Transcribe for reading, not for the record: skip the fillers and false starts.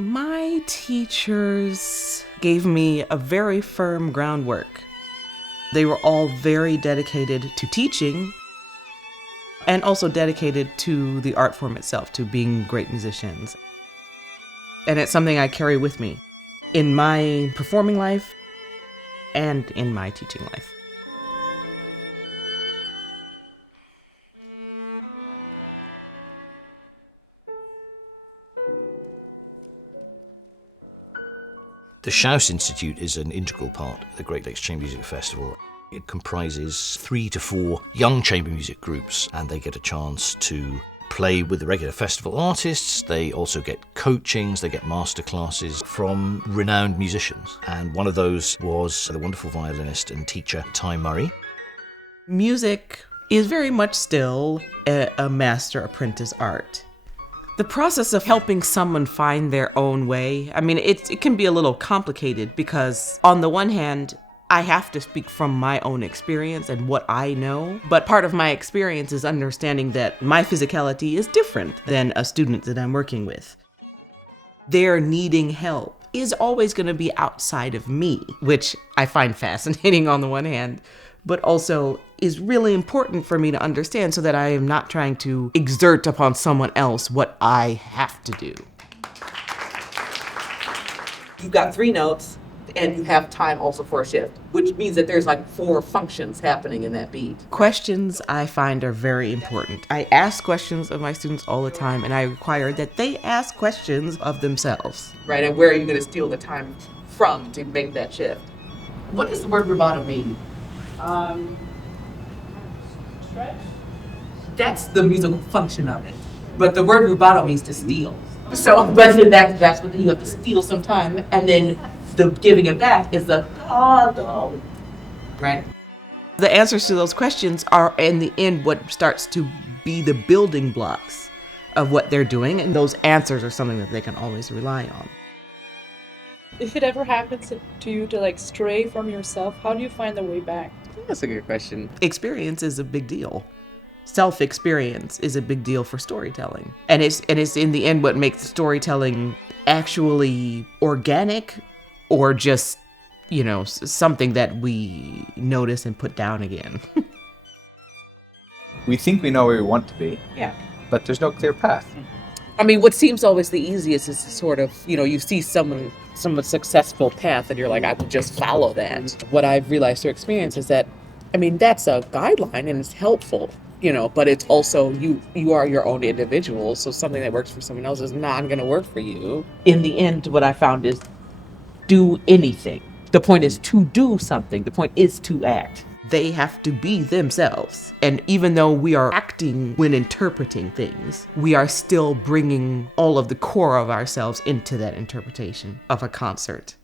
My teachers gave me a very firm groundwork. They were all very dedicated to teaching and also dedicated to the art form itself, to being great musicians. And it's something I carry with me in my performing life and in my teaching life. The Shouse Institute is an integral part of the Great Lakes Chamber Music Festival. It comprises 3 to 4 young chamber music groups, and they get a chance to play with the regular festival artists. They also get coachings, they get masterclasses from renowned musicians. And one of those was the wonderful violinist and teacher Tai Murray. Music is very much still a master-apprentice art. The process of helping someone find their own way, it can be a little complicated because on the one hand, I have to speak from my own experience and what I know, but part of my experience is understanding that my physicality is different than a student that I'm working with. Their needing help is always going to be outside of me, which I find fascinating on the one hand, but also is really important for me to understand so that I am not trying to exert upon someone else what I have to do. You've got 3 notes and you have time also for a shift, which means that there's like 4 functions happening in that beat. Questions I find are very important. I ask questions of my students all the time, and I require that they ask questions of themselves. Right, and where are you going to steal the time from to make that shift? What does the word rubato mean? Stretch? That's the musical function of it. But the word rubato means to steal. So, but then that's what you have to steal some time, and then the giving it back is the right? The answers to those questions are, in the end, what starts to be the building blocks of what they're doing, and those answers are something that they can always rely on. If it ever happens to you to stray from yourself, how do you find the way back? That's a good question. Experience is a big deal. Self-experience is a big deal for storytelling. And it's in the end what makes storytelling actually organic or just, something that we notice and put down again. We think we know where we want to be. Yeah. But there's no clear path. What seems always the easiest is to sort of, you see someone's successful path and you're like, I would just follow that. What I've realized through experience is that, that's a guideline and it's helpful, but it's also, you are your own individual. So something that works for someone else is not going to work for you. In the end, what I found is do anything. The point is to do something. The point is to act. They have to be themselves. And even though we are acting when interpreting things, we are still bringing all of the core of ourselves into that interpretation of a concert.